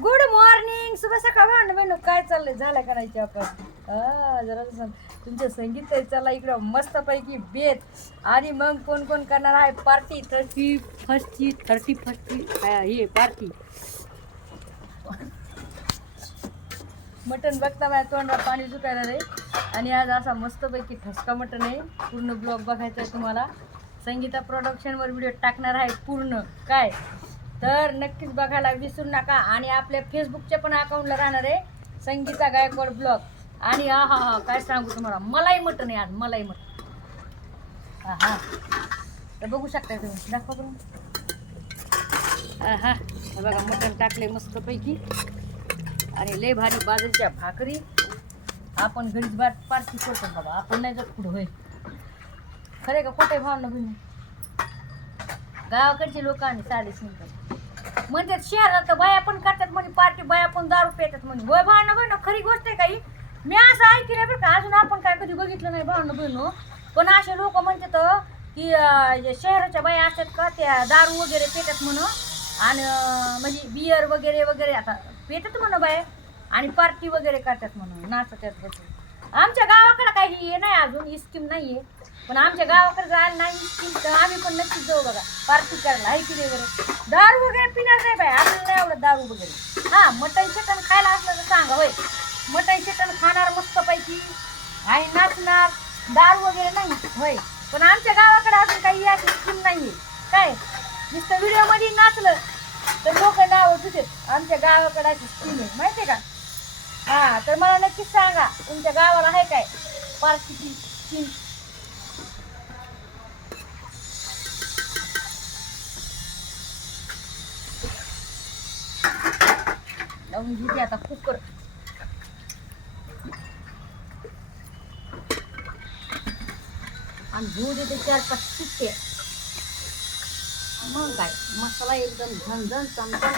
Good morning, शुभ सकाळ भांडण काय चाललंय, झालं करायची आपण जरा तुमचं संगीत आहे. चला इकडं मस्त पैकी बेत आणि मग कोण कोण करणार आहे पार्टी 31st हे पार्टी. मटण बघता माझ्या तोंडाला पाणी सुकायला रे. आणि आज असा मस्तपैकी ठसका मटण आहे. पूर्ण ब्लॉग बघायचा आहे तुम्हाला. संगीता प्रोडक्शनवर व्हिडिओ टाकणार आहे पूर्ण काय, तर नक्कीच बघायला विसरू नका. आणि आपल्या फेसबुकच्या पण अकाउंटला राहणार आहे संगीता गायकवाड ब्लॉग. आणि हा हा हा काय सांगू तुम्हाला, मलाई मटण आहे आज, मलाई मटण. हा हा तर बघू शकता तुम्ही, दाखवा बघू. हा बघा मटण टाकले मस्तपैकी आणि लय भारी बाजरीच्या भाकरी. आपण घरीच पार्टी करतो बाबा, आपण नाही जात पुढं. होय खरे का खोटे भावना बहिणी, गावाकडचे लोक आणि साडे म्हणतात. म्हणतात शहरात तर बाया पण करतात म्हणे पार्टी, बाया पण दारू पेतात म्हणे. होय भावना बहिण, खरी गोष्ट आहे काही. मी असं ऐकलं बरं का, अजून आपण काय कधी बघितलं नाही भावना बहिण. पण असे लोक म्हणतात की शहराच्या बाया असतात का त्या दारू वगैरे पेतात म्हणून, आणि म्हणजे बियर वगैरे वगैरे आता पेतात म्हणून बाया, आणि पार्टी वगैरे करतात म्हणून, नाचतात बसून. आमच्या गावाकडे काही हे नाही, अजून स्कीम नाही आहे. पण आमच्या गावाकडे जायला नाही स्कीम, तर आम्ही पण नक्कीच जाऊ बघा पार्टी करायला. आहे की नाही बरं. दारू वगैरे पिणार नाही बाय, आपल्याला नाही आवडत दारू वगैरे. हां मटण चिकन खायला असलं तर सांगा. होय मटण चिकन खाणार मस्तपैकी आणि नाचणार, दारू वगैरे नाही. होय पण आमच्या गावाकडे अजून काही अशी स्कीम नाही आहे काय. नुसतं व्हिडिओमध्ये नाचलं तर लोक नाव तुझेच. आमच्या गावाकडे अशी स्कीम आहे माहिती आहे का. हां तर मला नक्कीच सांगा तुमच्या गावाला आहे काय पार्टीची स्कीम. लावून घेते आता कुकर. आणि घेऊ देते 4-5 शिट्टे. मग काय मसाला एकदम झणझण चमचम